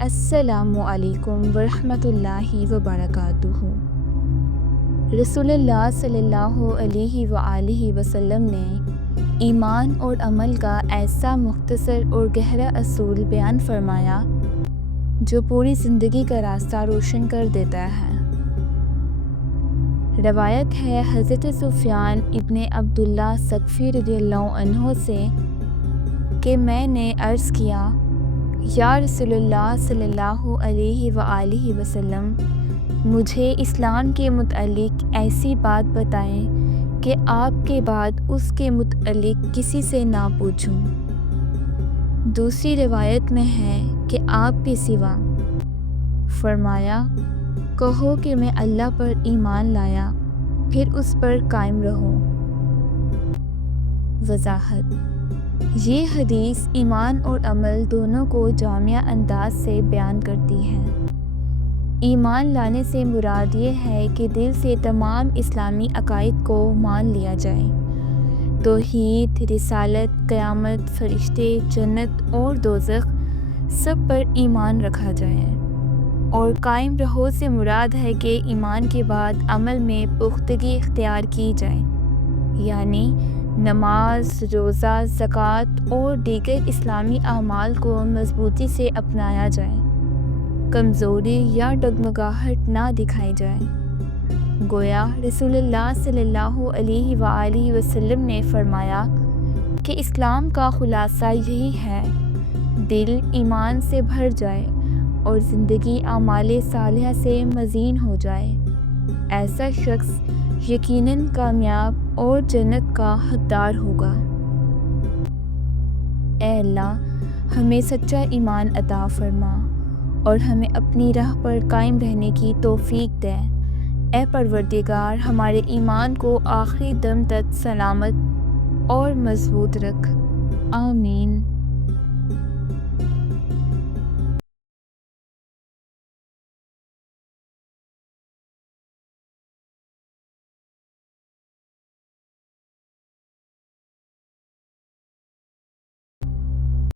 السلام علیکم ورحمۃ اللہ وبرکاتہ۔ رسول اللہ صلی اللہ علیہ وآلہ وسلم نے ایمان اور عمل کا ایسا مختصر اور گہرا اصول بیان فرمایا جو پوری زندگی کا راستہ روشن کر دیتا ہے۔ روایت ہے حضرت سفیان ابن عبداللہ ثقفی رضی اللہ عنہ سے کہ میں نے عرض کیا، یا رسول اللہ صلی اللہ علیہ وآلہ وسلم، مجھے اسلام کے متعلق ایسی بات بتائیں کہ آپ کے بعد اس کے متعلق کسی سے نہ پوچھوں۔ دوسری روایت میں ہے کہ آپ کے سوا فرمایا، کہو کہ میں اللہ پر ایمان لایا، پھر اس پر قائم رہو۔ وضاحت: یہ حدیث ایمان اور عمل دونوں کو جامع انداز سے بیان کرتی ہے۔ ایمان لانے سے مراد یہ ہے کہ دل سے تمام اسلامی عقائد کو مان لیا جائے، توحید، رسالت، قیامت، فرشتے، جنت اور دوزخ سب پر ایمان رکھا جائے، اور قائم رہو سے مراد ہے کہ ایمان کے بعد عمل میں پختگی اختیار کی جائے، یعنی نماز، روزہ، زکوٰۃ اور دیگر اسلامی اعمال کو مضبوطی سے اپنایا جائے، کمزوری یا ڈگمگاہٹ نہ دکھائی جائے۔ گویا رسول اللہ صلی اللہ علیہ وآلہ وسلم نے فرمایا کہ اسلام کا خلاصہ یہی ہے، دل ایمان سے بھر جائے اور زندگی اعمال صالحہ سے مزین ہو جائے، ایسا شخص یقیناً کامیاب اور جنت کا حقدار ہوگا۔ اے اللہ، ہمیں سچا ایمان عطا فرما اور ہمیں اپنی راہ پر قائم رہنے کی توفیق دے۔ اے پروردگار، ہمارے ایمان کو آخری دم تک سلامت اور مضبوط رکھ۔ آمین۔